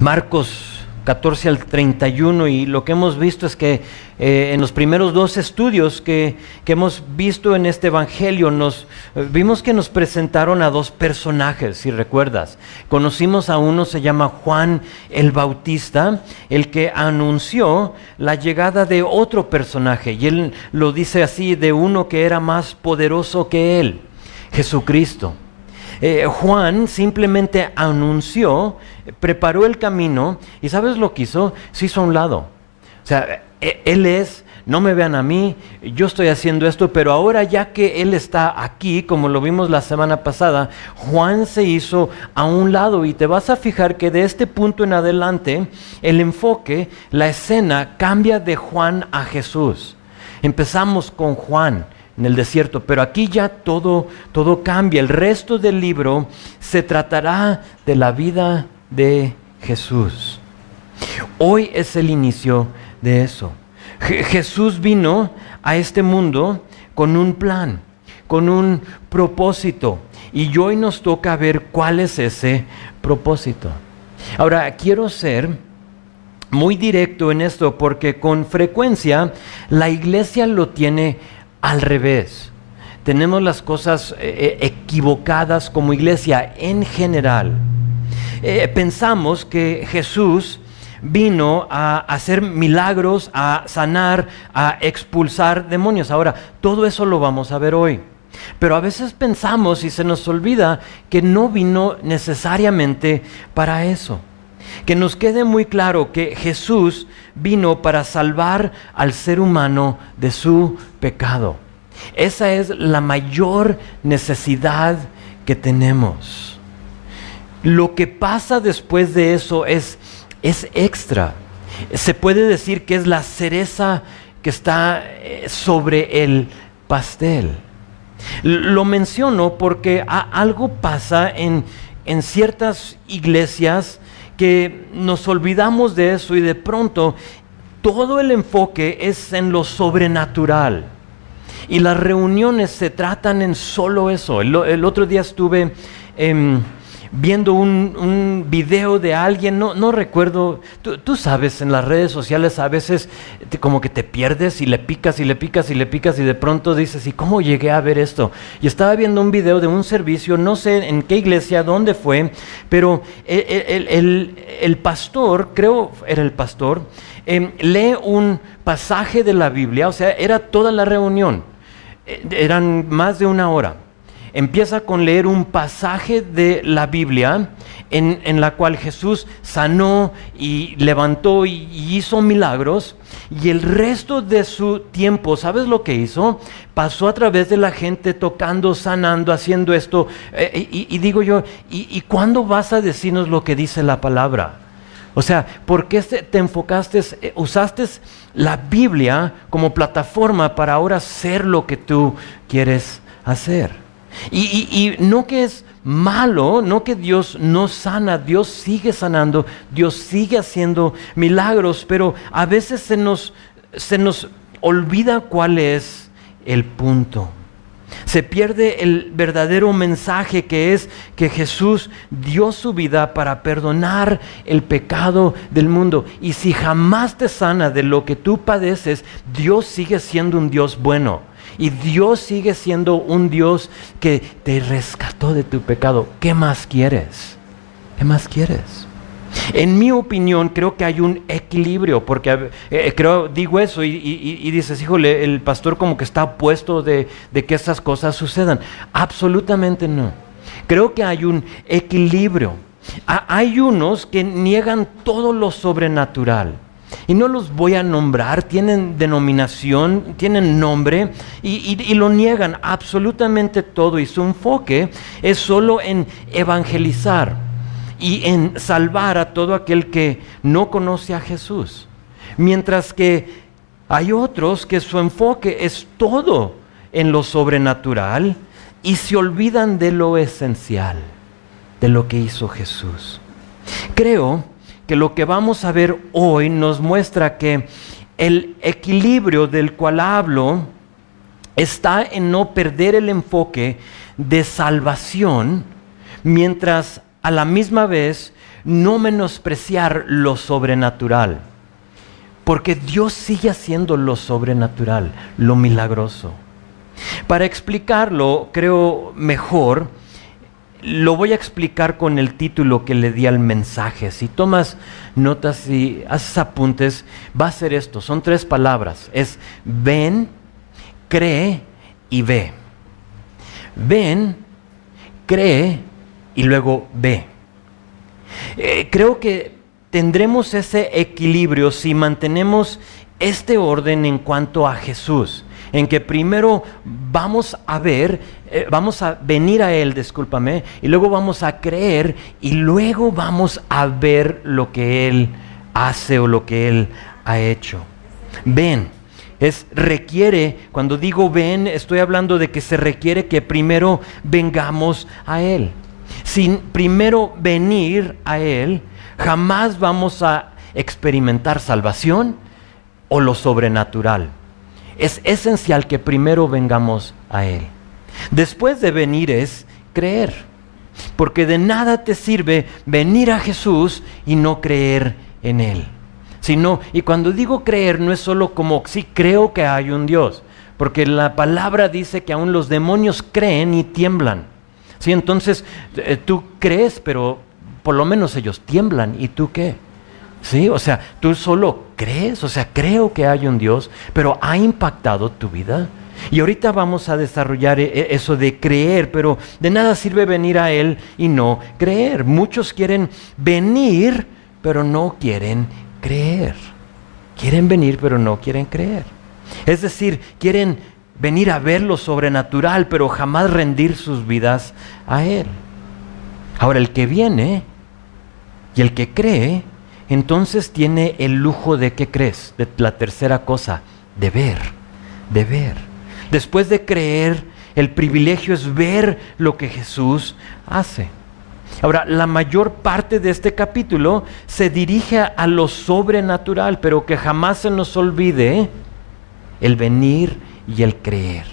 Marcos 14 al 31, y lo que hemos visto es que en los primeros dos estudios que hemos visto en este evangelio vimos que nos presentaron a dos personajes, si recuerdas. Conocimos a uno, se llama Juan el Bautista, el que anunció la llegada de otro personaje, y él lo dice así, de uno que era más poderoso que él, Jesucristo. Juan simplemente anunció, preparó el camino, y ¿sabes lo que hizo? Se hizo a un lado. O sea, él es, no me vean a mí, yo estoy haciendo esto, pero ahora ya que él está aquí, como lo vimos la semana pasada, Juan se hizo a un lado, y te vas a fijar que de este punto en adelante, el enfoque, la escena cambia de Juan a Jesús. Empezamos con Juan en el desierto, pero aquí ya todo cambia. El resto del libro se tratará de la vida de Jesús. Hoy es el inicio de eso. Jesús vino a este mundo con un plan, con un propósito, y hoy nos toca ver cuál es ese propósito. Ahora, quiero ser muy directo en esto, porque con frecuencia la iglesia lo tiene al revés. Tenemos las cosas equivocadas como iglesia en general. Pensamos que Jesús vino a hacer milagros, a sanar, a expulsar demonios. Ahora, todo eso lo vamos a ver hoy. Pero a veces pensamos y se nos olvida que no vino necesariamente para eso. Que nos quede muy claro que Jesús vino para salvar al ser humano de su pecado. Esa es la mayor necesidad que tenemos. Lo que pasa después de eso es extra. Se puede decir que es la cereza que está sobre el pastel. Lo menciono porque algo pasa en ciertas iglesias que nos olvidamos de eso, y de pronto todo el enfoque es en lo sobrenatural, y las reuniones se tratan en solo eso. El otro día estuve viendo un video de alguien, no recuerdo, tú sabes, en las redes sociales a veces como que te pierdes y le picas y le picas y le picas, y de pronto dices, ¿y cómo llegué a ver esto? Y estaba viendo un video de un servicio, no sé en qué iglesia, dónde fue, pero el pastor, creo era el pastor, lee un pasaje de la Biblia. O sea, era toda la reunión, eran más de una hora. Empieza con leer un pasaje de la Biblia en la cual Jesús sanó y levantó y hizo milagros, y el resto de su tiempo, ¿sabes lo que hizo? Pasó a través de la gente tocando, sanando, haciendo esto, y digo yo, ¿y cuándo vas a decirnos lo que dice la palabra? O sea, ¿por qué te enfocaste, usaste la Biblia como plataforma para ahora hacer lo que tú quieres hacer? Y no que es malo, no que Dios no sana, Dios sigue sanando, Dios sigue haciendo milagros, pero a veces se nos olvida cuál es el punto. Se pierde el verdadero mensaje, que es que Jesús dio su vida para perdonar el pecado del mundo. Y si jamás te sana de lo que tú padeces, Dios sigue siendo un Dios bueno. Y Dios sigue siendo un Dios que te rescató de tu pecado. ¿Qué más quieres? ¿Qué más quieres? En mi opinión, creo que hay un equilibrio, porque digo eso y dices, híjole, el pastor como que está opuesto de que esas cosas sucedan. Absolutamente no. Creo que hay un equilibrio. Hay unos que niegan todo lo sobrenatural. Y no los voy a nombrar, tienen denominación, tienen nombre, y lo niegan absolutamente todo, y su enfoque es solo en evangelizar y en salvar a todo aquel que no conoce a Jesús. Mientras que hay otros que su enfoque es todo en lo sobrenatural y se olvidan de lo esencial, de lo que hizo Jesús. Creo que lo que vamos a ver hoy nos muestra que el equilibrio del cual hablo está en no perder el enfoque de salvación, mientras a la misma vez no menospreciar lo sobrenatural, porque Dios sigue haciendo lo sobrenatural, lo milagroso. Para explicarlo, creo mejor, lo voy a explicar con el título que le di al mensaje. Si tomas notas y haces apuntes, va a ser esto. Son 3 palabras. Es ven, cree y ve. Ven, cree y luego ve. Creo que tendremos ese equilibrio si mantenemos este orden en cuanto a Jesús, en que primero vamos a ver, vamos a venir a Él, discúlpame, y luego vamos a creer y luego vamos a ver lo que Él hace o lo que Él ha hecho. Ven, requiere, cuando digo ven, estoy hablando de que se requiere que primero vengamos a Él. Sin primero venir a Él, jamás vamos a experimentar salvación o lo sobrenatural. Es esencial que primero vengamos a Él. Después de venir es creer, porque de nada te sirve venir a Jesús y no creer en Él. Y cuando digo creer, no es solo como sí creo que hay un Dios, porque la palabra dice que aún los demonios creen y tiemblan. ¿Sí? Entonces tú crees, pero por lo menos ellos tiemblan. ¿Y tú qué? ¿Sí? O sea, tú solo crees, o sea, creo que hay un Dios, pero ¿ha impactado tu vida? Y ahorita vamos a desarrollar eso de creer, pero de nada sirve venir a Él y no creer. Muchos quieren venir, pero no quieren creer. Quieren venir, pero no quieren creer. Es decir, quieren venir a ver lo sobrenatural, pero jamás rendir sus vidas a Él. Ahora, el que viene y el que cree, entonces tiene el lujo de, ¿qué crees? De la tercera cosa, de ver, de ver. Después de creer, el privilegio es ver lo que Jesús hace. Ahora, la mayor parte de este capítulo se dirige a lo sobrenatural, pero que jamás se nos olvide el venir y el creer.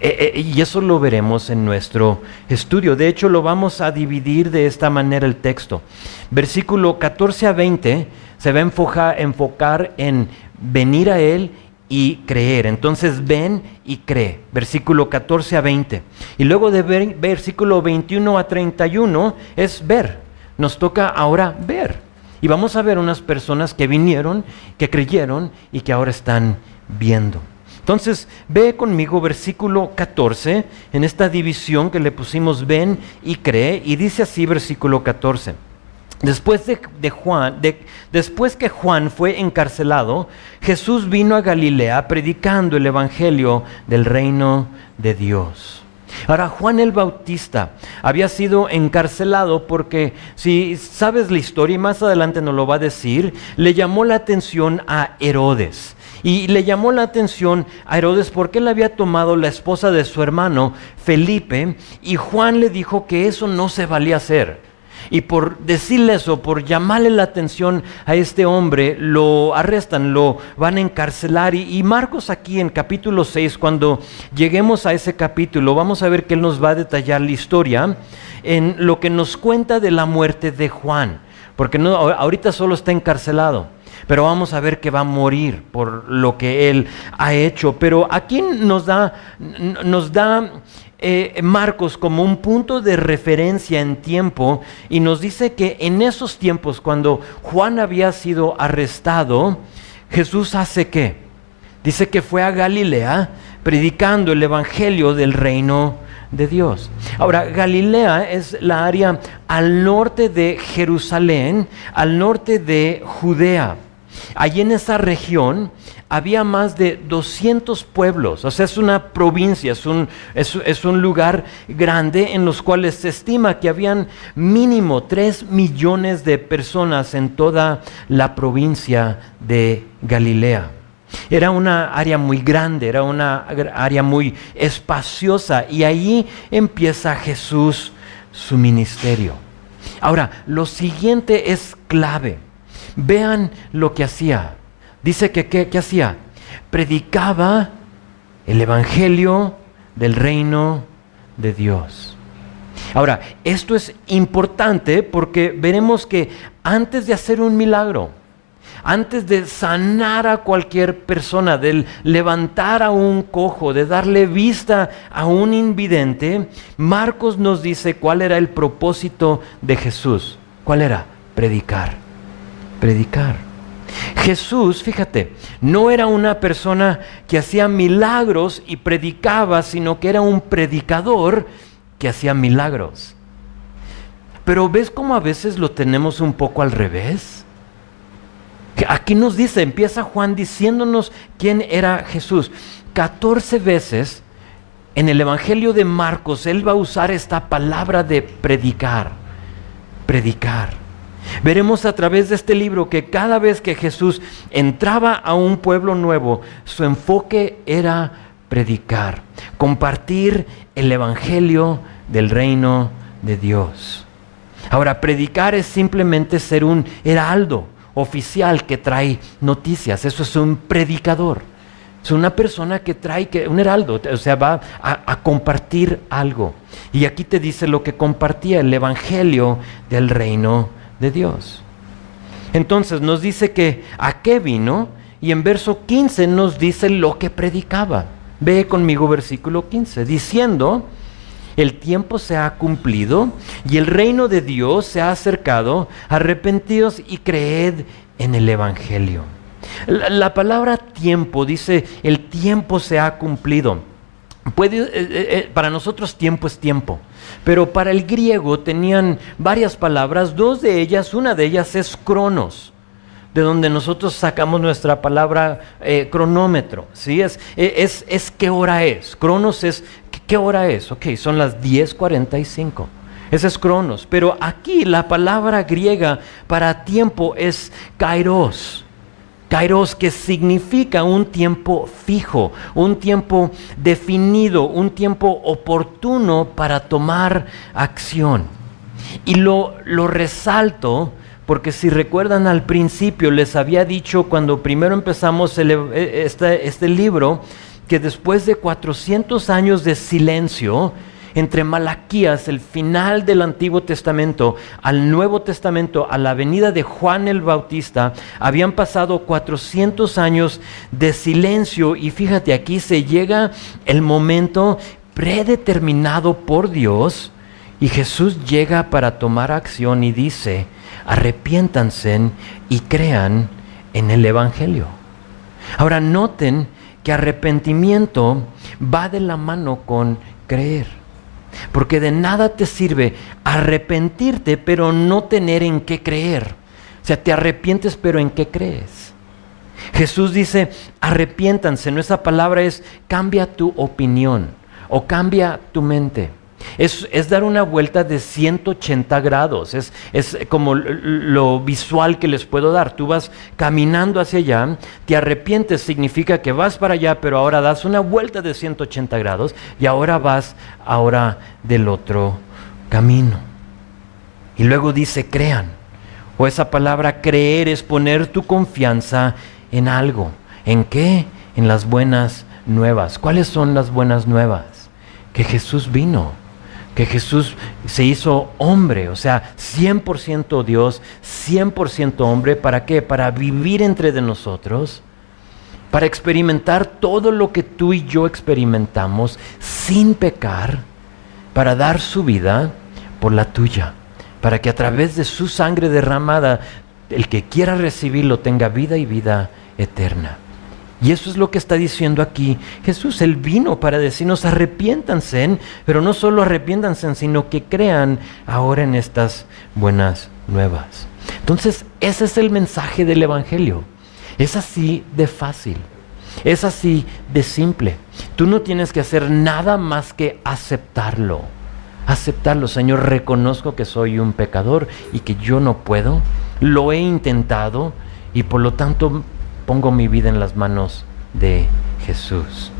Y eso lo veremos en nuestro estudio. De hecho, lo vamos a dividir de esta manera el texto. Versículo 14 a 20 se va a enfocar en venir a Él y creer. Entonces ven y cree, versículo 14 a 20. Y luego de versículo 21 a 31 es ver. Nos toca ahora ver. Y vamos a ver unas personas que vinieron, que creyeron y que ahora están viendo. Entonces ve conmigo versículo 14 en esta división que le pusimos ven y cree, y dice así versículo 14. Después que Juan fue encarcelado, Jesús vino a Galilea predicando el evangelio del reino de Dios. Ahora, Juan el Bautista había sido encarcelado porque, si sabes la historia, y más adelante nos lo va a decir, le llamó la atención a Herodes. Y le llamó la atención a Herodes porque él había tomado la esposa de su hermano Felipe, y Juan le dijo que eso no se valía hacer. Y por decirle eso, por llamarle la atención a este hombre, lo arrestan, lo van a encarcelar. Y Marcos aquí en capítulo 6, cuando lleguemos a ese capítulo, vamos a ver que él nos va a detallar la historia en lo que nos cuenta de la muerte de Juan. Porque no, ahorita solo está encarcelado, pero vamos a ver que va a morir por lo que él ha hecho. Pero aquí nos da Marcos como un punto de referencia en tiempo, y nos dice que en esos tiempos, cuando Juan había sido arrestado, Jesús hace ¿qué? Dice que fue a Galilea predicando el evangelio del reino de Dios. Ahora, Galilea es la área al norte de Jerusalén, al norte de Judea. Allí en esa región había más de 200 pueblos, o sea, es una provincia, es un lugar grande en los cuales se estima que habían mínimo 3 millones de personas en toda la provincia de Galilea. Era una área muy grande, era una área muy espaciosa, y ahí empieza Jesús su ministerio. Ahora, lo siguiente es clave. Vean lo que hacía. Dice que ¿qué hacía? Predicaba el evangelio del reino de Dios. Ahora, esto es importante porque veremos que antes de hacer un milagro, antes de sanar a cualquier persona, de levantar a un cojo, de darle vista a un invidente, Marcos nos dice cuál era el propósito de Jesús. ¿Cuál era? Predicar. Predicar. Jesús, fíjate, no era una persona que hacía milagros y predicaba, sino que era un predicador que hacía milagros. Pero ¿ves cómo a veces lo tenemos un poco al revés? Aquí nos dice, empieza Juan diciéndonos quién era Jesús. 14 veces en el Evangelio de Marcos, él va a usar esta palabra de predicar. Predicar. Veremos a través de este libro que cada vez que Jesús entraba a un pueblo nuevo, su enfoque era predicar, compartir el Evangelio del reino de Dios. Ahora, predicar es simplemente ser un heraldo oficial que trae noticias. Eso es un predicador. Es una persona que trae, un heraldo, o sea, va a compartir algo. Y aquí te dice lo que compartía, el Evangelio del reino de Dios. Entonces nos dice que a qué vino, y en verso 15 nos dice lo que predicaba. Ve conmigo versículo 15, diciendo: el tiempo se ha cumplido y el reino de Dios se ha acercado, arrepentíos y creed en el Evangelio. La palabra tiempo dice, el tiempo se ha cumplido. Para nosotros tiempo es tiempo, pero para el griego tenían varias palabras, dos de ellas, una de ellas es cronos, de donde nosotros sacamos nuestra palabra cronómetro, ¿sí? Es qué hora es. Cronos es qué hora es. Ok, son las 10:45. Ese es cronos. Pero aquí la palabra griega para tiempo es kairos. Kairos, que significa un tiempo fijo, un tiempo definido, un tiempo oportuno para tomar acción. Y lo resalto porque si recuerdan al principio les había dicho cuando primero empezamos este libro que después de 400 años de silencio entre Malaquías, el final del Antiguo Testamento, al Nuevo Testamento, a la venida de Juan el Bautista, habían pasado 400 años de silencio y fíjate, aquí se llega el momento predeterminado por Dios y Jesús llega para tomar acción y dice: arrepiéntanse y crean en el Evangelio. Ahora noten que arrepentimiento va de la mano con creer. Porque de nada te sirve arrepentirte pero no tener en qué creer. O sea, te arrepientes pero ¿en qué crees? Jesús dice, arrepiéntanse. No, esa palabra es cambia tu opinión o cambia tu mente. Es dar una vuelta de 180 grados, es como lo visual que les puedo dar. Tú vas caminando hacia allá, te arrepientes, significa que vas para allá, pero ahora das una vuelta de 180 grados y ahora vas del otro camino. Y luego dice crean, o esa palabra creer es poner tu confianza en algo. ¿En qué? En las buenas nuevas. ¿Cuáles son las buenas nuevas? Que Jesús vino. Que Jesús se hizo hombre, o sea, 100% Dios, 100% hombre. ¿Para qué? Para vivir entre de nosotros, para experimentar todo lo que tú y yo experimentamos sin pecar, para dar su vida por la tuya, para que a través de su sangre derramada, el que quiera recibirlo tenga vida y vida eterna. Y eso es lo que está diciendo aquí Jesús. Él vino para decirnos arrepiéntanse, pero no solo arrepiéntanse, sino que crean ahora en estas buenas nuevas. Entonces, ese es el mensaje del Evangelio. Es así de fácil, es así de simple. Tú no tienes que hacer nada más que aceptarlo. Aceptarlo. Señor, reconozco que soy un pecador y que yo no puedo. Lo he intentado y por lo tanto pongo mi vida en las manos de Jesús.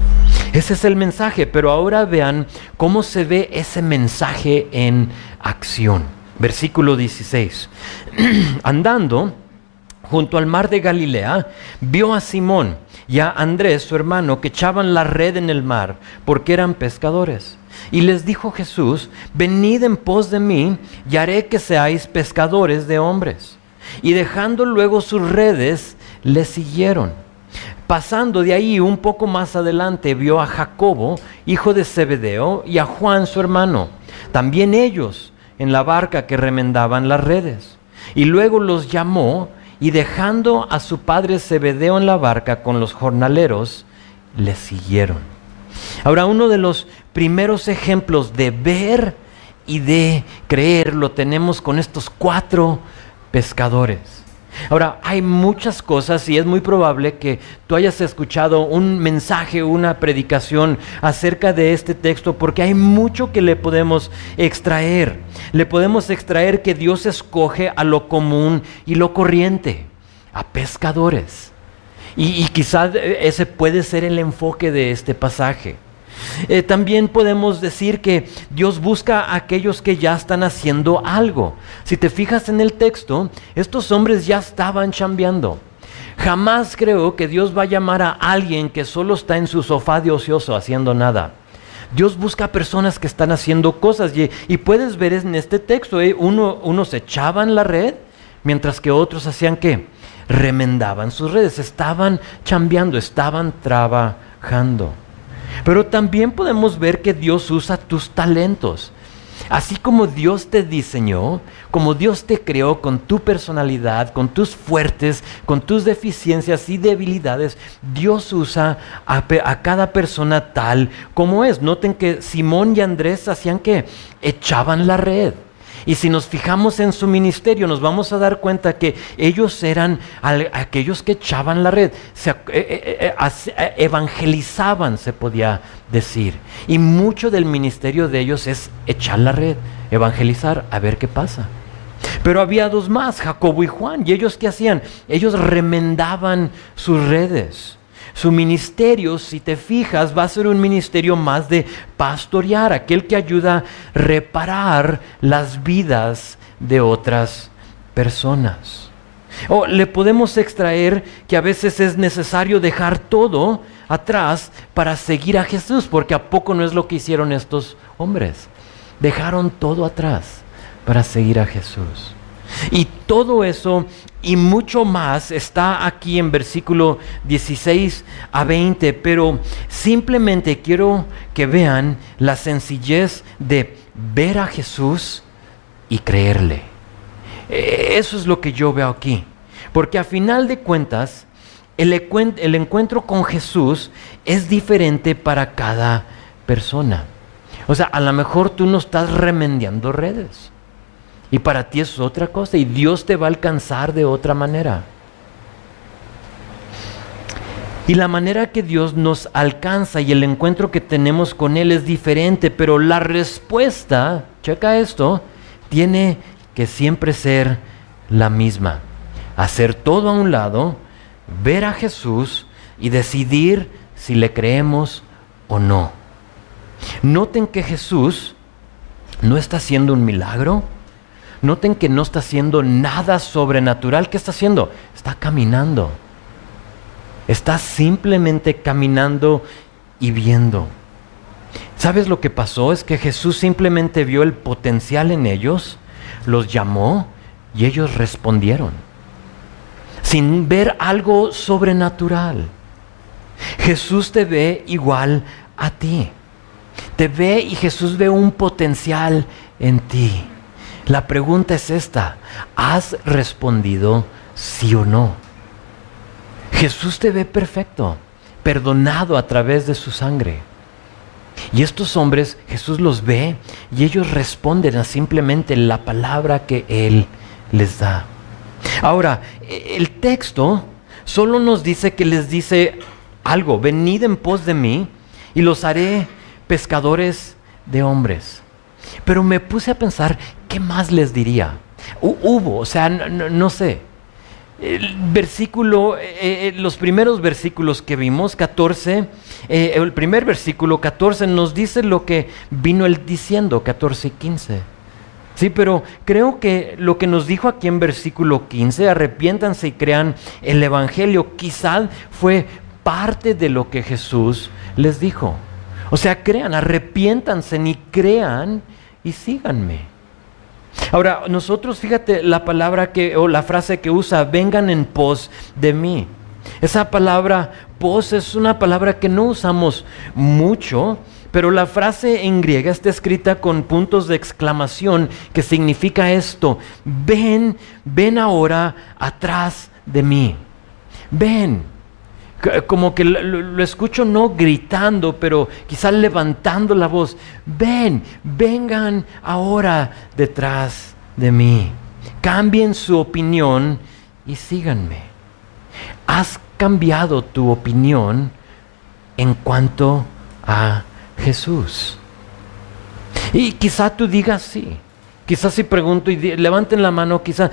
Ese es el mensaje, pero ahora vean cómo se ve ese mensaje en acción. Versículo 16. Andando, junto al mar de Galilea, vio a Simón y a Andrés, su hermano, que echaban la red en el mar, porque eran pescadores. Y les dijo Jesús: venid en pos de mí, y haré que seáis pescadores de hombres. Y dejando luego sus redes, le siguieron. Pasando de ahí un poco más adelante, vio a Jacobo, hijo de Zebedeo, y a Juan, su hermano, también ellos en la barca que remendaban las redes. Y luego los llamó, y dejando a su padre Zebedeo en la barca con los jornaleros, le siguieron. Ahora, uno de los primeros ejemplos de ver y de creer lo tenemos con estos 4 pescadores. Ahora, hay muchas cosas y es muy probable que tú hayas escuchado un mensaje, una predicación acerca de este texto, porque hay mucho que le podemos extraer. Le podemos extraer que Dios escoge a lo común y lo corriente, a pescadores. Y quizás ese puede ser el enfoque de este pasaje. También podemos decir que Dios busca a aquellos que ya están haciendo algo. Si te fijas en el texto, estos hombres ya estaban chambeando. Jamás creo que Dios va a llamar a alguien que solo está en su sofá de ocioso haciendo nada. Dios busca a personas que están haciendo cosas y puedes ver en este texto, unos echaban la red, mientras que otros hacían ¿qué? Remendaban sus redes, estaban chambeando, estaban trabajando. Pero también podemos ver que Dios usa tus talentos. Así como Dios te diseñó, como Dios te creó con tu personalidad, con tus fuertes, con tus deficiencias y debilidades, Dios usa a cada persona tal como es. Noten que Simón y Andrés hacían ¿qué? Echaban la red. Y si nos fijamos en su ministerio, nos vamos a dar cuenta que ellos eran aquellos que echaban la red, evangelizaban, se podía decir. Y mucho del ministerio de ellos es echar la red, evangelizar, a ver qué pasa. Pero había 2 más, Jacobo y Juan, y ellos ¿qué hacían? Ellos remendaban sus redes. Su ministerio, si te fijas, va a ser un ministerio más de pastorear, aquel que ayuda a reparar las vidas de otras personas. O le podemos extraer que a veces es necesario dejar todo atrás para seguir a Jesús, porque ¿a poco no es lo que hicieron estos hombres? Dejaron todo atrás para seguir a Jesús. Y todo eso y mucho más está aquí en versículo 16 a 20, pero simplemente quiero que vean la sencillez de ver a Jesús y creerle. Eso es lo que yo veo aquí, porque a final de cuentas el encuentro con Jesús es diferente para cada persona. O sea, a lo mejor tú no estás remendiando redes. Y para ti es otra cosa y Dios te va a alcanzar de otra manera. Y la manera que Dios nos alcanza y el encuentro que tenemos con Él es diferente, pero la respuesta, checa esto, tiene que siempre ser la misma. Hacer todo a un lado, ver a Jesús y decidir si le creemos o no. Noten que Jesús no está haciendo un milagro. Noten que no está haciendo nada sobrenatural. ¿Qué está haciendo? Está caminando. Está simplemente caminando y viendo. ¿Sabes lo que pasó? Es que Jesús simplemente vio el potencial en ellos, los llamó y ellos respondieron, sin ver algo sobrenatural. Jesús te ve igual a ti. Te ve y Jesús ve un potencial en ti. La pregunta es esta: ¿has respondido sí o no? Jesús te ve perfecto, perdonado a través de su sangre. Y estos hombres, Jesús los ve y ellos responden a simplemente la palabra que Él les da. Ahora, el texto solo nos dice que les dice algo: venid en pos de mí y los haré pescadores de hombres. Pero me puse a pensar, ¿qué más les diría? No sé. Los primeros versículos que vimos, 14, el primer versículo 14 nos dice lo que vino él diciendo, 14 y 15. Sí, pero creo que lo que nos dijo aquí en versículo 15, arrepiéntanse y crean el Evangelio, quizás fue parte de lo que Jesús les dijo. O sea, crean, arrepiéntanse y crean y síganme. Ahora, nosotros, fíjate la palabra o la frase que usa, vengan en pos de mí. Esa palabra pos es una palabra que no usamos mucho, pero la frase en griega está escrita con puntos de exclamación que significa esto: ven, ven ahora atrás de mí. Ven. Como que lo escucho no gritando, pero quizás levantando la voz. Ven, vengan ahora detrás de mí. Cambien su opinión y síganme. ¿Has cambiado tu opinión en cuanto a Jesús? Y quizá tú digas sí. Quizás si pregunto y levanten la mano, quizás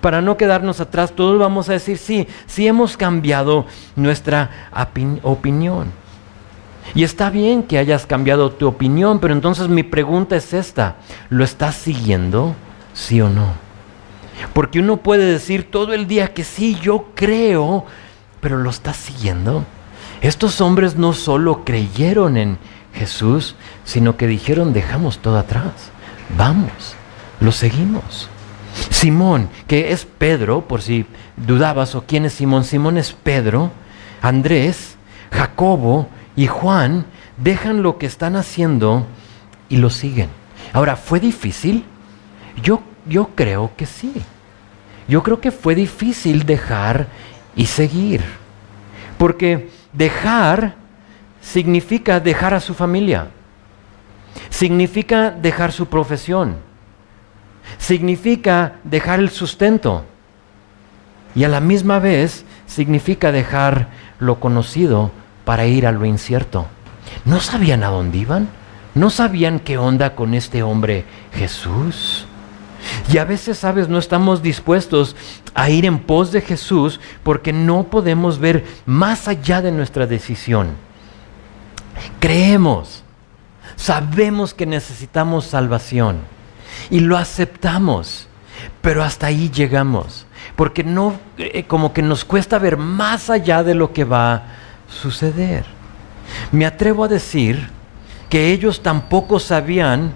para no quedarnos atrás, todos vamos a decir sí, sí hemos cambiado nuestra opinión. Y está bien que hayas cambiado tu opinión, pero entonces mi pregunta es esta: ¿lo estás siguiendo? ¿Sí o no? Porque uno puede decir todo el día que sí, yo creo, pero ¿lo estás siguiendo? Estos hombres no solo creyeron en Jesús, sino que dijeron, dejamos todo atrás. Vamos, lo seguimos. Simón, que es Pedro, por si dudabas, o quién es Simón. Simón es Pedro, Andrés, Jacobo y Juan, dejan lo que están haciendo y lo siguen. Ahora, ¿fue difícil? Yo creo que sí. Yo creo que fue difícil dejar y seguir. Porque dejar significa dejar a su familia. Significa dejar su profesión. Significa dejar el sustento. Y a la misma vez significa dejar lo conocido para ir a lo incierto. ¿No sabían a dónde iban? ¿No sabían qué onda con este hombre Jesús? Y a veces, ¿sabes? No estamos dispuestos a ir en pos de Jesús porque no podemos ver más allá de nuestra decisión. Creemos. Sabemos que necesitamos salvación y lo aceptamos, pero hasta ahí llegamos, porque no, como que nos cuesta ver más allá de lo que va a suceder. Me atrevo a decir que ellos tampoco sabían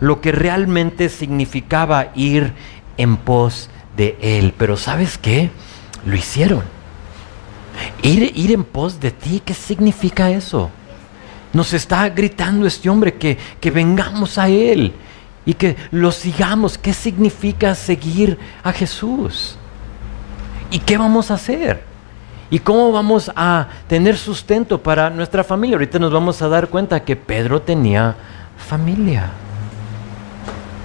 lo que realmente significaba ir en pos de Él, pero ¿sabes qué? Lo hicieron. Ir en pos de ti, ¿qué significa eso? Nos está gritando este hombre que vengamos a Él y que lo sigamos. ¿Qué significa seguir a Jesús? ¿Y qué vamos a hacer? ¿Y cómo vamos a tener sustento para nuestra familia? Ahorita nos vamos a dar cuenta que Pedro tenía familia.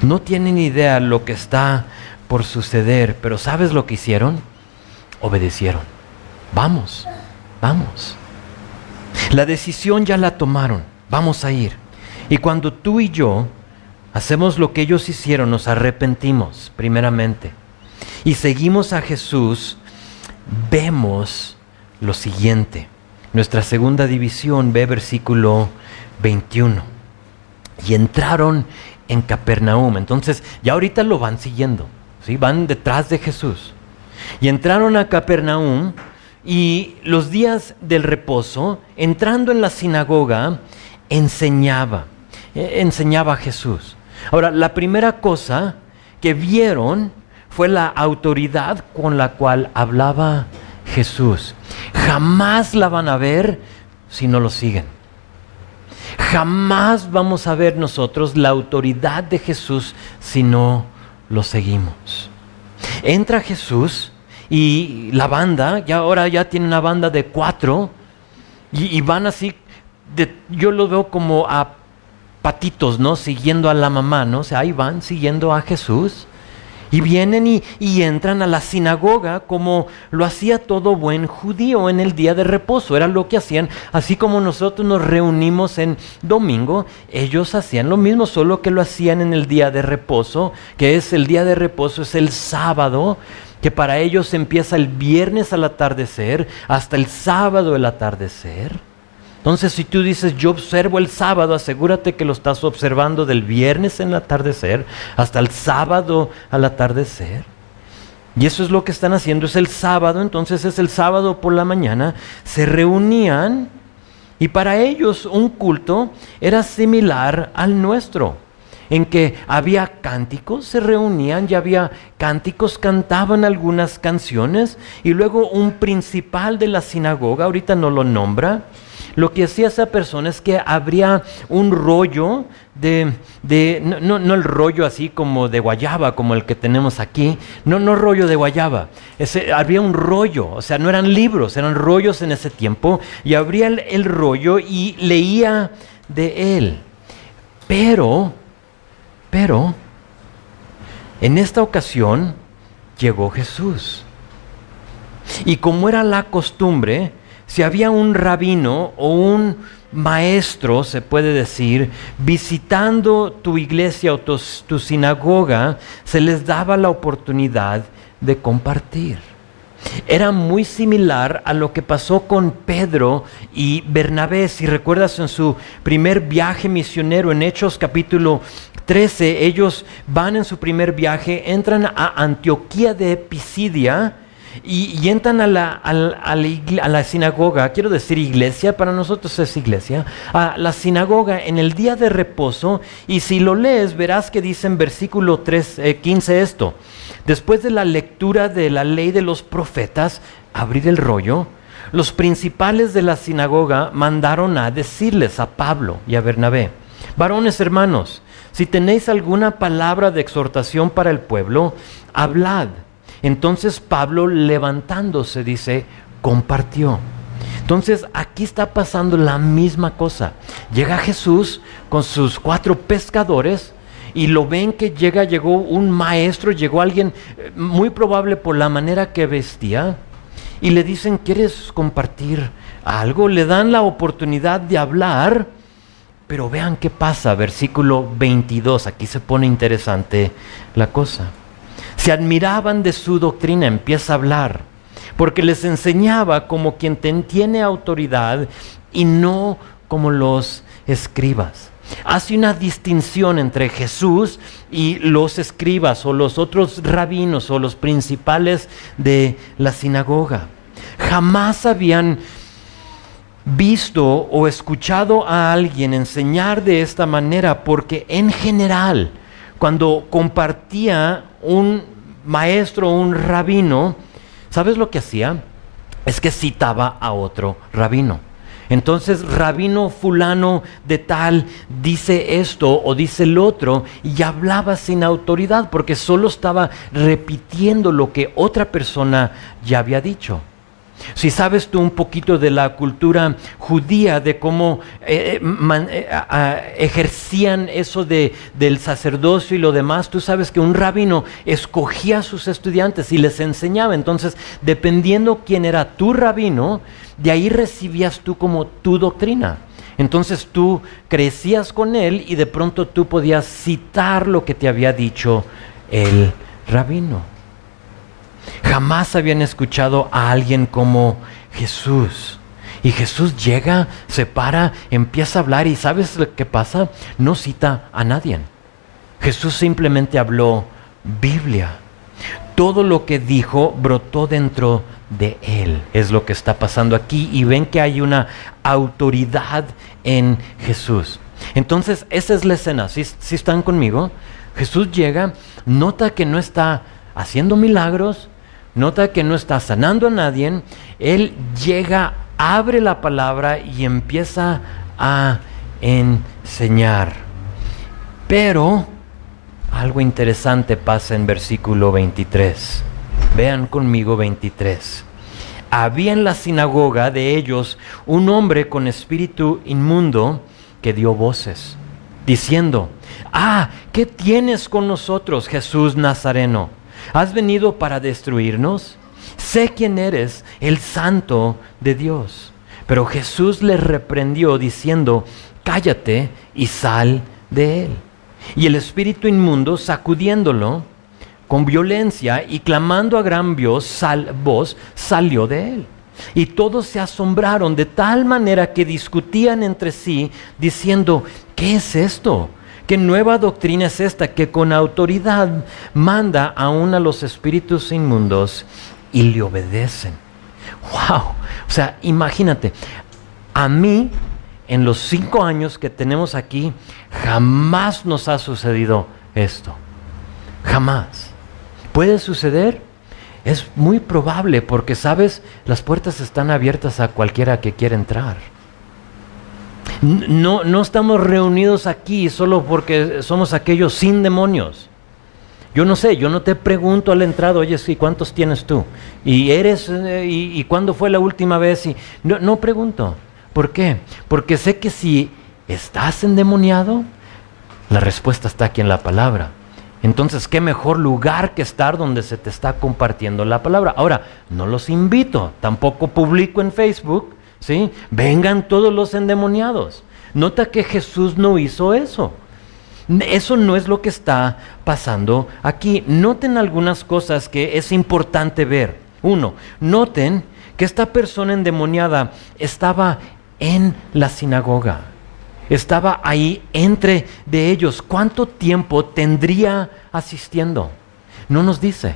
No tienen idea lo que está por suceder, pero ¿sabes lo que hicieron? Obedecieron. Vamos, vamos. La decisión ya la tomaron, vamos a ir. Y cuando tú y yo hacemos lo que ellos hicieron, nos arrepentimos primeramente y seguimos a Jesús, vemos lo siguiente. Nuestra segunda división ve versículo 21. Y entraron en Capernaum. Entonces ya ahorita lo van siguiendo, ¿sí? Van detrás de Jesús. Y entraron a Capernaum. Y los días del reposo, entrando en la sinagoga, enseñaba a Jesús. Ahora, la primera cosa que vieron fue la autoridad con la cual hablaba Jesús. Jamás la van a ver si no lo siguen. Jamás vamos a ver nosotros la autoridad de Jesús si no lo seguimos. Entra Jesús. Y la banda, ahora ya tiene una banda de 4 y van así, yo los veo como a patitos, ¿no? Siguiendo a la mamá, ¿no? O sea, ahí van siguiendo a Jesús y vienen y entran a la sinagoga como lo hacía todo buen judío en el día de reposo. Era lo que hacían, así como nosotros nos reunimos en domingo, ellos hacían lo mismo, solo que lo hacían en el día de reposo, que es el día de reposo, es el sábado, que para ellos empieza el viernes al atardecer hasta el sábado al atardecer. Entonces, si tú dices, yo observo el sábado, asegúrate que lo estás observando del viernes en el atardecer hasta el sábado al atardecer. Y eso es lo que están haciendo, es el sábado. Entonces es el sábado por la mañana, se reunían y para ellos un culto era similar al nuestro, en que había cánticos, se reunían y había cánticos, cantaban algunas canciones y luego un principal de la sinagoga, ahorita no lo nombra, lo que hacía esa persona es que habría un rollo no el rollo así como de guayaba, como el que tenemos aquí, no rollo de guayaba, habría un rollo, o sea, no eran libros, eran rollos en ese tiempo, y abría el rollo y leía de él. Pero, en esta ocasión llegó Jesús. Y como era la costumbre, si había un rabino o un maestro, se puede decir, visitando tu iglesia o tu sinagoga, se les daba la oportunidad de compartir. Era muy similar a lo que pasó con Pedro y Bernabé. Si recuerdas, en su primer viaje misionero en Hechos capítulo 13, ellos van en su primer viaje, entran a Antioquía de Pisidia y entran a la sinagoga. Quiero decir iglesia, para nosotros es iglesia, a la sinagoga en el día de reposo, y si lo lees verás que dice en versículo 15 esto: después de la lectura de la ley de los profetas, abrir el rollo, los principales de la sinagoga mandaron a decirles a Pablo y a Bernabé: varones hermanos, si tenéis alguna palabra de exhortación para el pueblo, hablad. Entonces Pablo, levantándose, dice, compartió. Entonces aquí está pasando la misma cosa. Llega Jesús con sus 4 pescadores y lo ven que llegó un maestro, llegó alguien muy probable por la manera que vestía, y le dicen: ¿quieres compartir algo? Le dan la oportunidad de hablar, pero vean qué pasa, versículo 22, aquí se pone interesante la cosa. Se admiraban de su doctrina, empieza a hablar, porque les enseñaba como quien tiene autoridad y no como los escribas. Hace una distinción entre Jesús y los escribas o los otros rabinos o los principales de la sinagoga. Jamás habían visto o escuchado a alguien enseñar de esta manera, porque en general, cuando compartía un maestro o un rabino, ¿sabes lo que hacía? Es que citaba a otro rabino. Entonces, rabino fulano de tal dice esto o dice el otro, y hablaba sin autoridad porque solo estaba repitiendo lo que otra persona ya había dicho. Si sabes tú un poquito de la cultura judía, de cómo ejercían eso del sacerdocio y lo demás, tú sabes que un rabino escogía a sus estudiantes y les enseñaba. Entonces, dependiendo quién era tu rabino, de ahí recibías tú como tu doctrina. Entonces tú crecías con él y de pronto tú podías citar lo que te había dicho el rabino. Jamás habían escuchado a alguien como Jesús. Y Jesús llega, se para, empieza a hablar, y ¿sabes lo que pasa? No cita a nadie. Jesús simplemente habló Biblia. Todo lo que dijo brotó dentro de él. Es lo que está pasando aquí, y ven que hay una autoridad en Jesús. Entonces, esa es la escena. ¿Sí están conmigo? Jesús llega, nota que no está haciendo milagros, nota que no está sanando a nadie. Él llega, abre la palabra y empieza a enseñar. Pero algo interesante pasa en versículo 23. Vean conmigo 23. Había en la sinagoga de ellos un hombre con espíritu inmundo que dio voces, diciendo: ¿qué tienes con nosotros, Jesús Nazareno? ¿Has venido para destruirnos? Sé quién eres, el Santo de Dios. Pero Jesús le reprendió diciendo: cállate y sal de él. Y el espíritu inmundo, sacudiéndolo con violencia y clamando a gran voz, salió de él. Y todos se asombraron de tal manera que discutían entre sí, diciendo, ¿qué es esto? ¿Qué nueva doctrina es esta que con autoridad manda aún a los espíritus inmundos y le obedecen? ¡Wow! O sea, imagínate, a mí, en los 5 años que tenemos aquí, jamás nos ha sucedido esto. Jamás. ¿Puede suceder? Es muy probable porque, ¿sabes? Las puertas están abiertas a cualquiera que quiera entrar. No estamos reunidos aquí solo porque somos aquellos sin demonios. Yo no sé, yo no te pregunto a la entrada, oye, sí, ¿cuántos tienes tú? ¿Y cuándo fue la última vez? No pregunto. ¿Por qué? Porque sé que si estás endemoniado, la respuesta está aquí en la palabra. Entonces, ¿qué mejor lugar que estar donde se te está compartiendo la palabra? Ahora, no los invito, tampoco publico en Facebook, ¿sí? Vengan todos los endemoniados. Nota que Jesús no hizo eso. Eso no es lo que está pasando aquí. Noten algunas cosas que es importante ver. 1, noten que esta persona endemoniada estaba en la sinagoga. Estaba ahí entre de ellos. ¿Cuánto tiempo tendría asistiendo? No nos dice.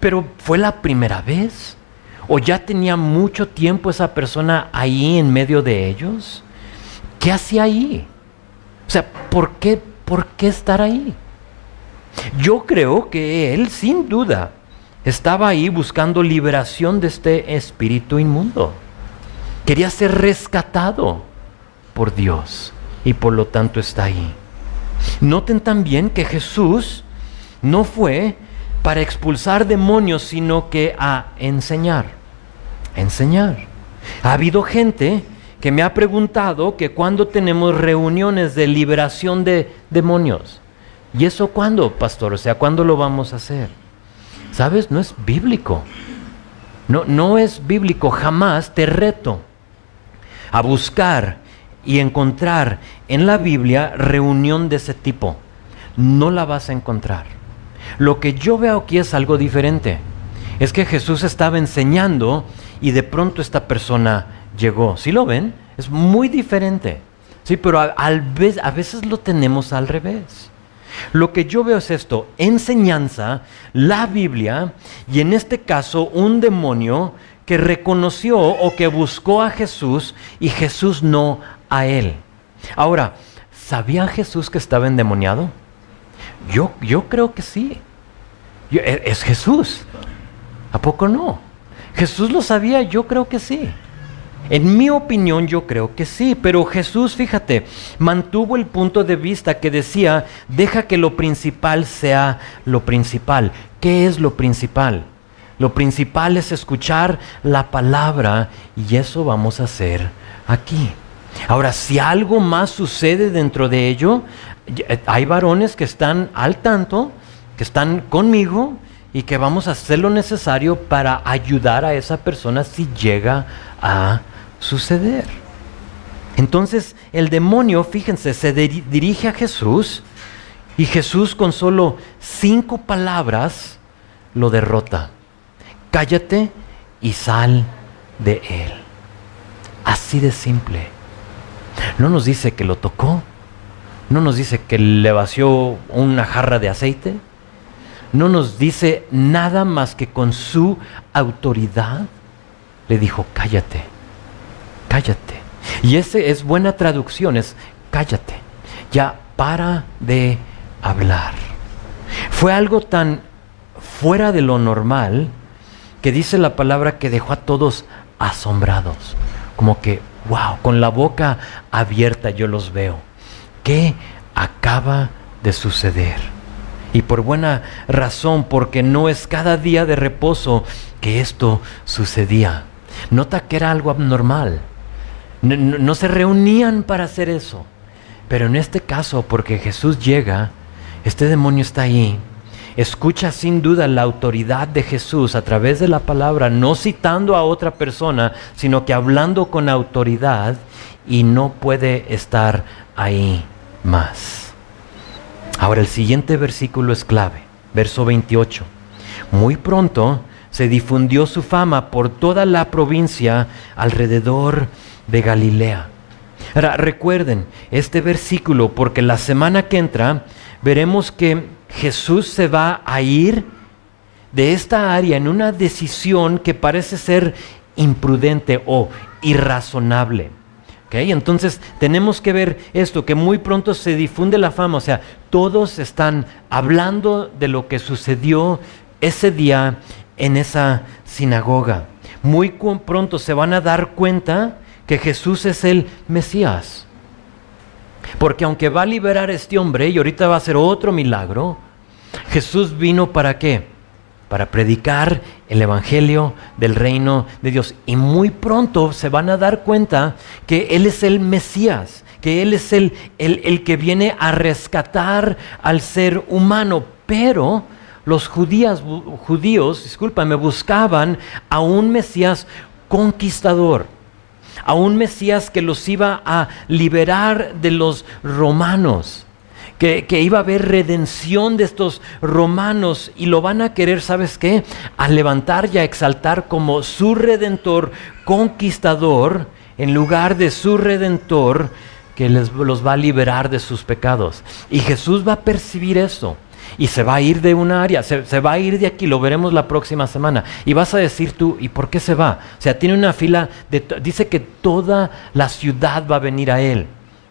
Pero ¿fue la primera vez? ¿O ya tenía mucho tiempo esa persona ahí en medio de ellos? ¿Qué hacía ahí? O sea, ¿por qué estar ahí? Yo creo que él, sin duda, estaba ahí buscando liberación de este espíritu inmundo. Quería ser rescatado por Dios y por lo tanto está ahí. Noten también que Jesús no fue para expulsar demonios, sino que a enseñar. Enseñar. Ha habido gente que me ha preguntado que cuándo tenemos reuniones de liberación de demonios. ¿Y eso cuándo, pastor? O sea, ¿cuándo lo vamos a hacer? ¿Sabes? No es bíblico. No es bíblico. Jamás te reto a buscar y encontrar en la Biblia reunión de ese tipo. No la vas a encontrar. Lo que yo veo aquí es algo diferente. Es que Jesús estaba enseñando y de pronto esta persona llegó. ¿Sí lo ven? Es muy diferente. Sí, pero a veces lo tenemos al revés. Lo que yo veo es esto: enseñanza, la Biblia, y en este caso un demonio que reconoció o que buscó a Jesús y Jesús no a él. Ahora, ¿sabía Jesús que estaba endemoniado? Yo creo que sí. Es Jesús. ¿A poco no? ¿Jesús lo sabía? Yo creo que sí. En mi opinión, yo creo que sí, pero Jesús, fíjate, mantuvo el punto de vista que decía, deja que lo principal sea lo principal. ¿Qué es lo principal? Lo principal es escuchar la palabra y eso vamos a hacer aquí. Ahora, si algo más sucede dentro de ello, hay varones que están al tanto, que están conmigo y que vamos a hacer lo necesario para ayudar a esa persona si llega a suceder. Entonces el demonio, fíjense, se dirige a Jesús y Jesús con solo 5 palabras lo derrota. Cállate y sal de él. Así de simple. No nos dice que lo tocó, no nos dice que le vació una jarra de aceite, no nos dice nada más que con su autoridad le dijo, cállate, cállate. Y ese es buena traducción, es cállate, ya para de hablar. Fue algo tan fuera de lo normal que dice la palabra que dejó a todos asombrados, como que, wow, con la boca abierta yo los veo. ¿Qué acaba de suceder? Y por buena razón, porque no es cada día de reposo que esto sucedía. Nota que era algo abnormal. No se reunían para hacer eso. Pero en este caso, porque Jesús llega, este demonio está ahí. Escucha sin duda la autoridad de Jesús a través de la palabra, no citando a otra persona, sino que hablando con autoridad, y no puede estar ahí más. Ahora el siguiente versículo es clave, verso 28. Muy pronto se difundió su fama por toda la provincia alrededor de Galilea. Ahora, recuerden este versículo porque la semana que entra veremos que Jesús se va a ir de esta área en una decisión que parece ser imprudente o irrazonable. ¿Okay? Entonces tenemos que ver esto, que muy pronto se difunde la fama, o sea, todos están hablando de lo que sucedió ese día en esa sinagoga. Muy pronto se van a dar cuenta que Jesús es el Mesías. Porque aunque va a liberar a este hombre y ahorita va a hacer otro milagro, Jesús vino ¿para qué? Para predicar el evangelio del reino de Dios. Y muy pronto se van a dar cuenta que Él es el Mesías, que Él es el que viene a rescatar al ser humano. Pero los judíos, buscaban a un Mesías conquistador, a un Mesías que los iba a liberar de los romanos. Que iba a haber redención de estos romanos y lo van a querer, ¿sabes qué? A levantar y a exaltar como su redentor conquistador en lugar de su redentor que los va a liberar de sus pecados. Y Jesús va a percibir eso y se va a ir de una área, se va a ir de aquí, lo veremos la próxima semana. Y vas a decir tú, ¿y por qué se va? O sea, tiene una fila, dice que toda la ciudad va a venir a Él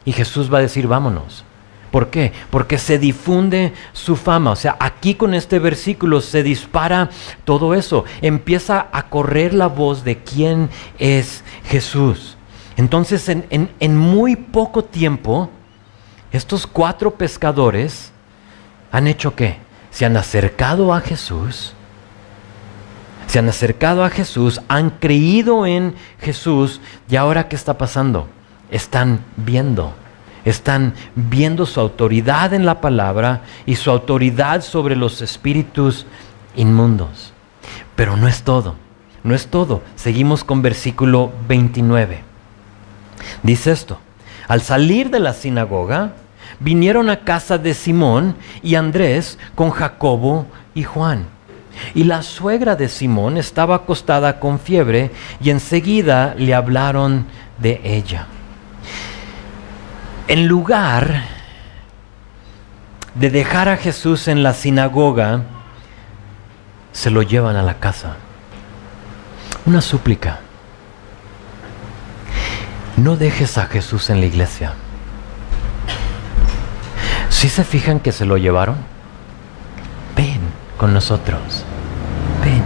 y Jesús va a decir, vámonos. ¿Por qué? Porque se difunde su fama. O sea, aquí con este versículo se dispara todo eso. Empieza a correr la voz de quién es Jesús. Entonces, en muy poco tiempo, estos 4 pescadores han hecho ¿qué? Se han acercado a Jesús. Se han acercado a Jesús, han creído en Jesús. ¿Y ahora qué está pasando? Están viendo su autoridad en la palabra y su autoridad sobre los espíritus inmundos. Pero no es todo, no es todo. Seguimos con versículo 29. Dice esto: al salir de la sinagoga, vinieron a casa de Simón y Andrés con Jacobo y Juan. Y la suegra de Simón estaba acostada con fiebre y enseguida le hablaron de ella. En lugar de dejar a Jesús en la sinagoga, se lo llevan a la casa. Una súplica: no dejes a Jesús en la iglesia. ¿Sí se fijan que se lo llevaron? Ven con nosotros, ven.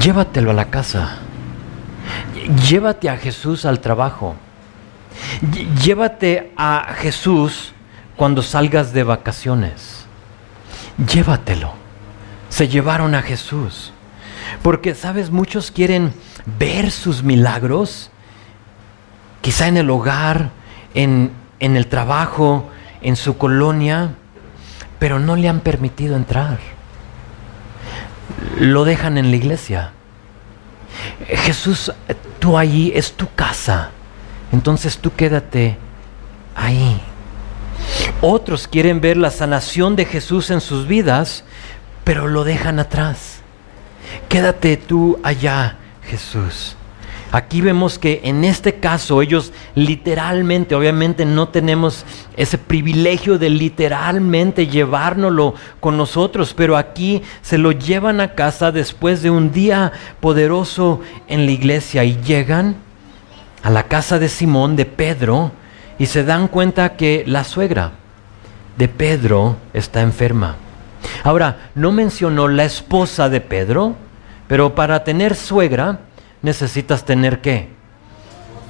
Llévatelo a la casa. Llévate a Jesús al trabajo. Llévate a Jesús cuando salgas de vacaciones. Llévatelo. Se llevaron a Jesús. Porque, ¿sabes? Muchos quieren ver sus milagros, quizá en el hogar, en el trabajo, en su colonia, pero no le han permitido entrar. Lo dejan en la iglesia. Jesús, tú allí, es tu casa. Entonces tú quédate ahí. Otros quieren ver la sanación de Jesús en sus vidas, pero lo dejan atrás. Quédate tú allá, Jesús. Aquí vemos que en este caso ellos literalmente, obviamente no tenemos ese privilegio de literalmente llevárnoslo con nosotros, pero aquí se lo llevan a casa después de un día poderoso en la iglesia y llegan a la casa de Simón, de Pedro, y se dan cuenta que la suegra de Pedro está enferma. Ahora, no mencionó la esposa de Pedro, pero para tener suegra necesitas tener ¿qué?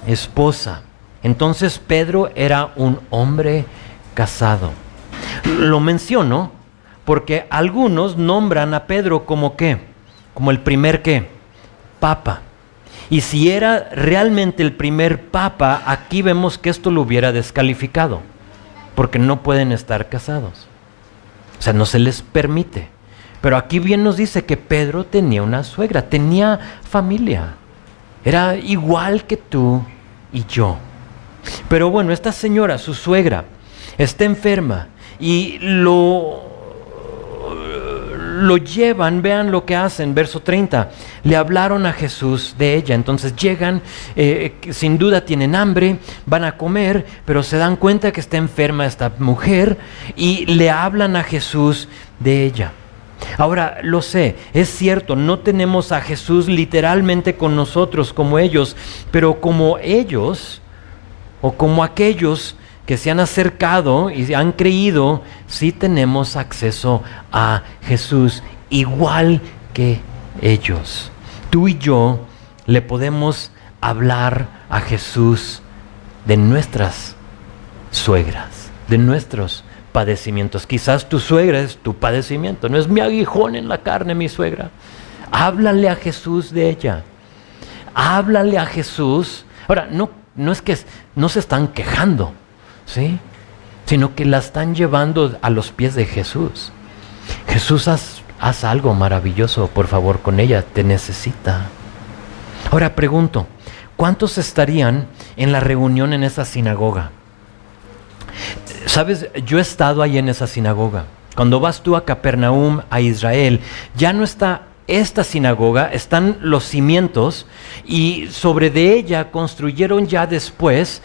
Esposa. Entonces Pedro era un hombre casado. Lo menciono porque algunos nombran a Pedro como ¿qué? Como el primer ¿qué? Papa. Y si era realmente el primer papa, aquí vemos que esto lo hubiera descalificado, porque no pueden estar casados. O sea, no se les permite. Pero aquí bien nos dice que Pedro tenía una suegra, tenía familia. Era igual que tú y yo. Pero bueno, esta señora, su suegra, está enferma y lo lo llevan, vean lo que hacen, verso 30, le hablaron a Jesús de ella, entonces llegan, sin duda tienen hambre, van a comer, pero se dan cuenta que está enferma esta mujer y le hablan a Jesús de ella. Ahora, lo sé, es cierto, no tenemos a Jesús literalmente con nosotros como ellos, pero como ellos, o como aquellos que se han acercado y han creído, sí tenemos acceso a Jesús, igual que ellos. Tú y yo le podemos hablar a Jesús de nuestras suegras, de nuestros padecimientos. Quizás tu suegra es tu padecimiento, no es mi aguijón en la carne, mi suegra. Háblale a Jesús de ella. Háblale a Jesús. Ahora, no es que no se están quejando, ¿sí? Sino que la están llevando a los pies de Jesús. Jesús, haz algo maravilloso, por favor, con ella, te necesita. Ahora pregunto, ¿cuántos estarían en la reunión en esa sinagoga? Sabes, yo he estado ahí en esa sinagoga. Cuando vas tú a Capernaum, a Israel, ya no está esta sinagoga, están los cimientos y sobre de ella construyeron ya después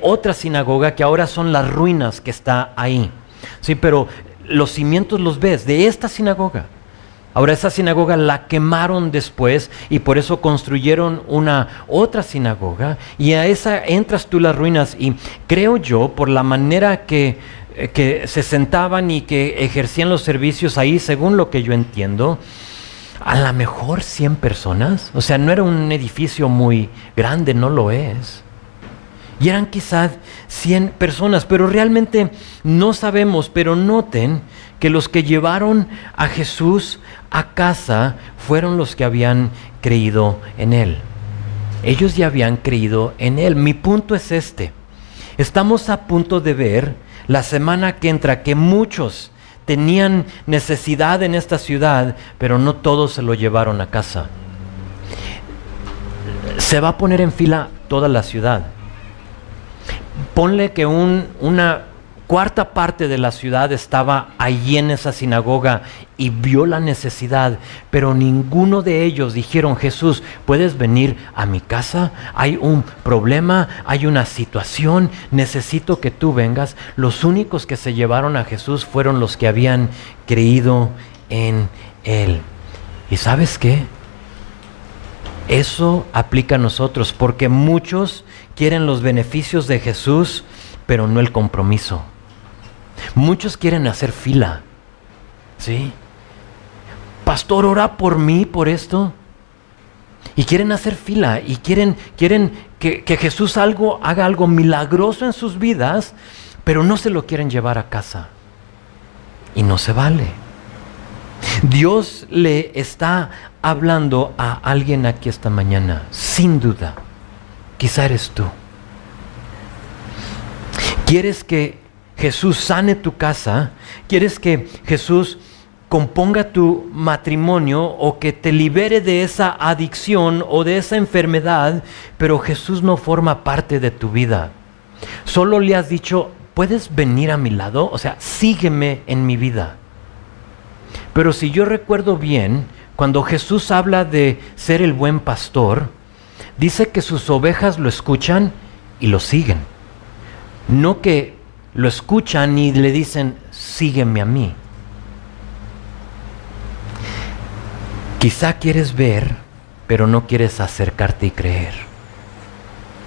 otra sinagoga que ahora son las ruinas que está ahí. Sí, pero los cimientos los ves de esta sinagoga. Ahora esa sinagoga la quemaron después y por eso construyeron una otra sinagoga y a esa entras tú las ruinas y creo yo por la manera que se sentaban y que ejercían los servicios ahí, según lo que yo entiendo, a lo mejor 100 personas, o sea, no era un edificio muy grande, no lo es. Y eran quizás 100 personas, pero realmente no sabemos, pero noten que los que llevaron a Jesús a casa fueron los que habían creído en Él. Ellos ya habían creído en Él. Mi punto es este. Estamos a punto de ver la semana que entra que muchos tenían necesidad en esta ciudad, pero no todos se lo llevaron a casa. Se va a poner en fila toda la ciudad. Ponle que una cuarta parte de la ciudad estaba allí en esa sinagoga y vio la necesidad, pero ninguno de ellos dijeron: Jesús, ¿puedes venir a mi casa? Hay un problema, hay una situación, necesito que tú vengas. Los únicos que se llevaron a Jesús fueron los que habían creído en Él. ¿Y sabes qué? Eso aplica a nosotros, porque muchos quieren los beneficios de Jesús, pero no el compromiso. Muchos quieren hacer fila, ¿sí? Pastor, ora por mí, por esto. Y quieren hacer fila y quieren que Jesús haga algo milagroso en sus vidas, pero no se lo quieren llevar a casa. Y no se vale. Dios le está hablando a alguien aquí esta mañana, sin duda. Quizá eres tú. ¿Quieres que Jesús sane tu casa? ¿Quieres que Jesús componga tu matrimonio o que te libere de esa adicción o de esa enfermedad, pero Jesús no forma parte de tu vida? Solo le has dicho: ¿puedes venir a mi lado? O sea, sígueme en mi vida. Pero si yo recuerdo bien, cuando Jesús habla de ser el buen pastor, dice que sus ovejas lo escuchan y lo siguen. No que lo escuchan y le dicen: sígueme a mí. Quizá quieres ver, pero no quieres acercarte y creer.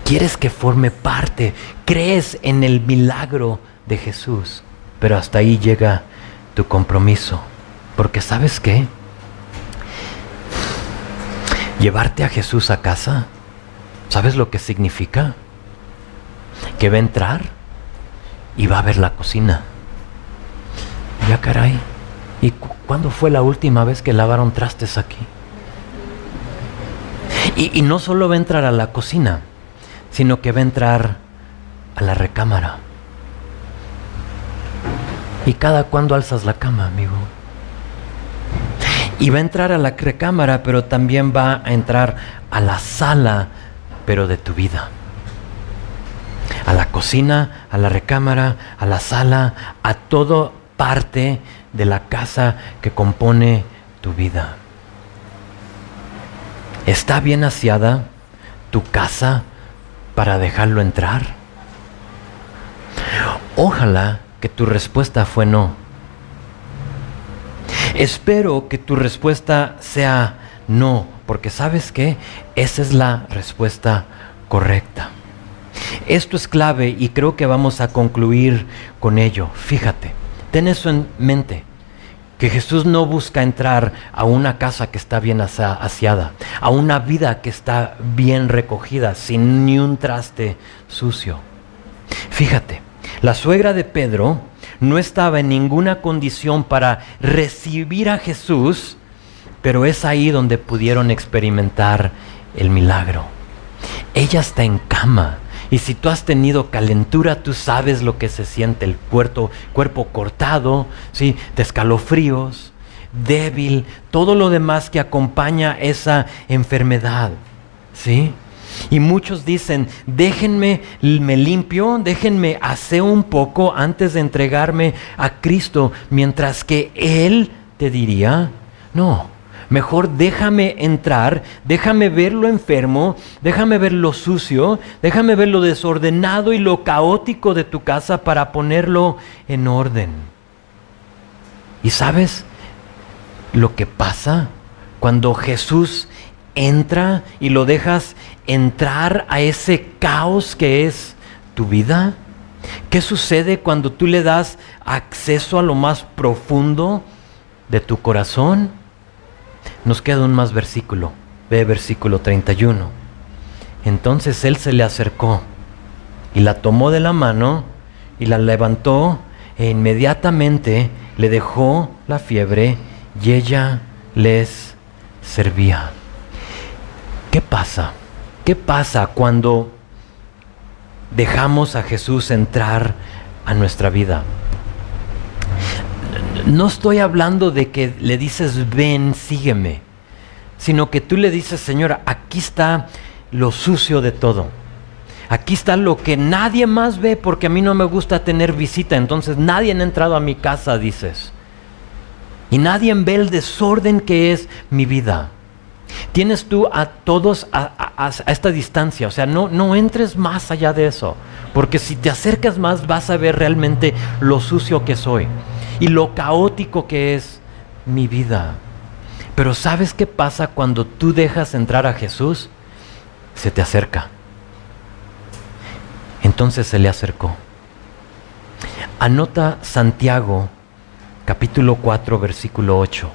Quieres que forme parte, crees en el milagro de Jesús, pero hasta ahí llega tu compromiso. Porque ¿sabes qué? Llevarte a Jesús a casa, ¿sabes lo que significa? Que va a entrar y va a ver la cocina. Ya caray, ¿y cuándo fue la última vez que lavaron trastes aquí? Y no solo va a entrar a la cocina, sino que va a entrar a la recámara. ¿Y cada cuándo alzas la cama, amigo? Y va a entrar a la recámara, pero también va a entrar a la sala, pero de tu vida. A la cocina, a la recámara, a la sala, a toda parte de la casa que compone tu vida. ¿Está bien aseada tu casa para dejarlo entrar? Ojalá que tu respuesta fue no. Espero que tu respuesta sea no, porque ¿sabes qué? Esa es la respuesta correcta. Esto es clave y creo que vamos a concluir con ello. Fíjate, ten eso en mente, que Jesús no busca entrar a una casa que está bien aseada, a una vida que está bien recogida, sin ni un traste sucio. Fíjate, la suegra de Pedro no estaba en ninguna condición para recibir a Jesús, pero es ahí donde pudieron experimentar el milagro. Ella está en cama. Y si tú has tenido calentura, tú sabes lo que se siente, el cuerpo cortado, ¿sí? De escalofríos, débil, todo lo demás que acompaña esa enfermedad, ¿sí? Y muchos dicen, déjenme, me limpio, déjenme aseo un poco antes de entregarme a Cristo, mientras que Él te diría, no. Mejor déjame entrar, déjame ver lo enfermo, déjame ver lo sucio, déjame ver lo desordenado y lo caótico de tu casa para ponerlo en orden. ¿Y sabes lo que pasa cuando Jesús entra y lo dejas entrar a ese caos que es tu vida? ¿Qué sucede cuando tú le das acceso a lo más profundo de tu corazón? Nos queda un más versículo. Ve versículo 31. Entonces él se le acercó y la tomó de la mano y la levantó e inmediatamente le dejó la fiebre y ella les servía. ¿Qué pasa? ¿Qué pasa cuando dejamos a Jesús entrar a nuestra vida? No estoy hablando de que le dices, ven, sígueme, sino que tú le dices, Señor, aquí está lo sucio de todo. Aquí está lo que nadie más ve, porque a mí no me gusta tener visita, entonces nadie ha entrado a mi casa, dices. Y nadie ve el desorden que es mi vida. Tienes tú a todos a esta distancia, o sea, no entres más allá de eso, porque si te acercas más vas a ver realmente lo sucio que soy y lo caótico que es mi vida. Pero ¿sabes qué pasa cuando tú dejas entrar a Jesús? Se te acerca. Entonces se le acercó. Anota Santiago, capítulo 4, versículo 8.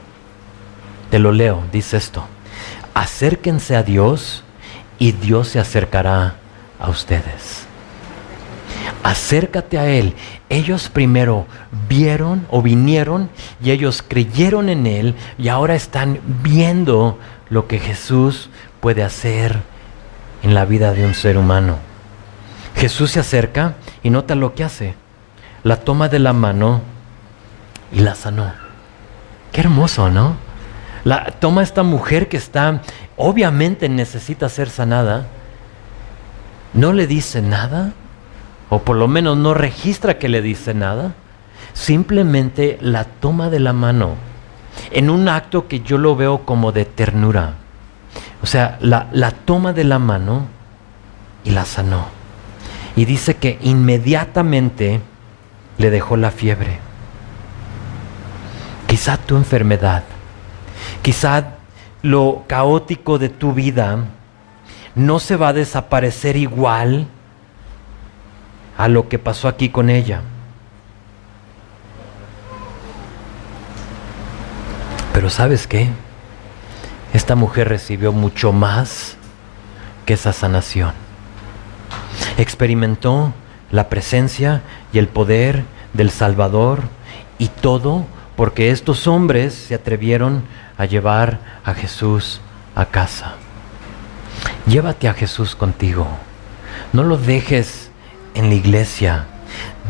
Te lo leo, dice esto. Acérquense a Dios y Dios se acercará a ustedes. Acércate a Él. Ellos primero vieron o vinieron y ellos creyeron en Él y ahora están viendo lo que Jesús puede hacer en la vida de un ser humano. Jesús se acerca y nota lo que hace. La toma de la mano y la sanó. Qué hermoso, ¿no? La toma a esta mujer que está, obviamente necesita ser sanada. No le dice nada, o por lo menos no registra que le dice nada. Simplemente la toma de la mano en un acto que yo lo veo como de ternura. O sea, la toma de la mano y la sanó. Y dice que inmediatamente le dejó la fiebre. Quizá tu enfermedad, quizá lo caótico de tu vida no se va a desaparecer igual a lo que pasó aquí con ella. Pero ¿sabes qué? Esta mujer recibió mucho más que esa sanación. Experimentó la presencia y el poder del Salvador, y todo porque estos hombres se atrevieron a llevar a Jesús a casa. Llévate a Jesús contigo. No lo dejes en la iglesia.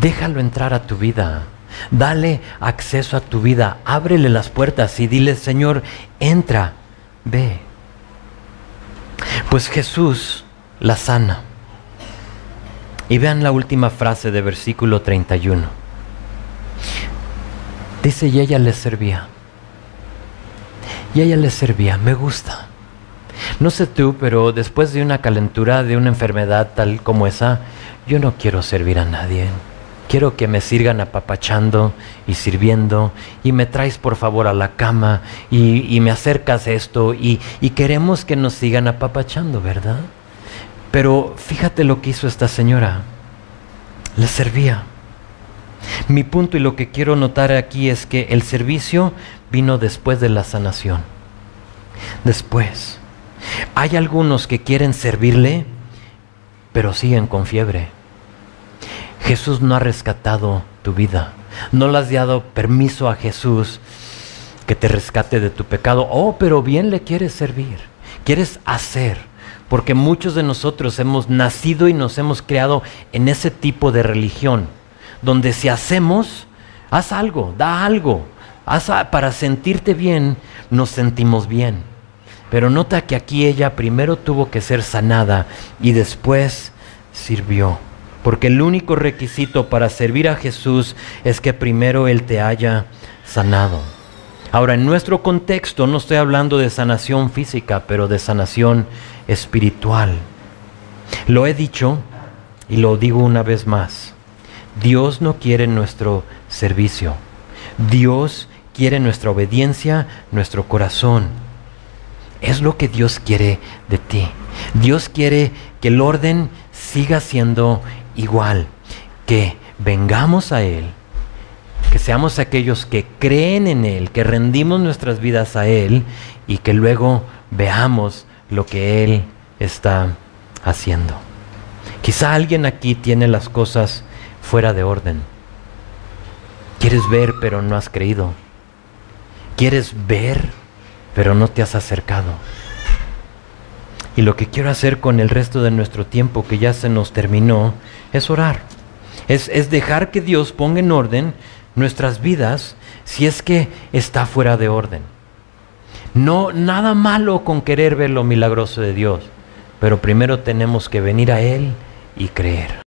Déjalo entrar a tu vida. Dale acceso a tu vida. Ábrele las puertas y dile, Señor, entra, ve. Pues Jesús la sana. Y vean la última frase de versículo 31. Dice, y ella les servía. Y ella les servía, me gusta. No sé tú, pero después de una calentura, de una enfermedad tal como esa, yo no quiero servir a nadie. Quiero que me sigan apapachando y sirviendo, y me traes por favor a la cama, y me acercas esto, y queremos que nos sigan apapachando, ¿verdad? Pero fíjate lo que hizo esta señora. Le servía. Mi punto y lo que quiero notar aquí es que el servicio vino después de la sanación. Después. Hay algunos que quieren servirle, pero siguen con fiebre. Jesús no ha rescatado tu vida. No le has dado permiso a Jesús que te rescate de tu pecado. Oh, pero bien le quieres servir. Quieres hacer. Porque muchos de nosotros hemos nacido y nos hemos creado en ese tipo de religión. Donde si hacemos, haz algo, da algo. Para sentirte bien, nos sentimos bien. Pero nota que aquí ella primero tuvo que ser sanada y después sirvió. Porque el único requisito para servir a Jesús es que primero Él te haya sanado. Ahora, en nuestro contexto no estoy hablando de sanación física, pero de sanación espiritual. Lo he dicho y lo digo una vez más. Dios no quiere nuestro servicio. Dios quiere nuestra obediencia, nuestro corazón. Es lo que Dios quiere de ti. Dios quiere que el orden siga siendo igual, que vengamos a Él, que seamos aquellos que creen en Él, que rendimos nuestras vidas a Él y que luego veamos lo que Él está haciendo. Quizá alguien aquí tiene las cosas fuera de orden. Quieres ver, pero no has creído. Quieres ver, pero no te has acercado. Y lo que quiero hacer con el resto de nuestro tiempo, que ya se nos terminó, es orar. Es dejar que Dios ponga en orden nuestras vidas si es que está fuera de orden. No, nada malo con querer ver lo milagroso de Dios, pero primero tenemos que venir a Él y creer.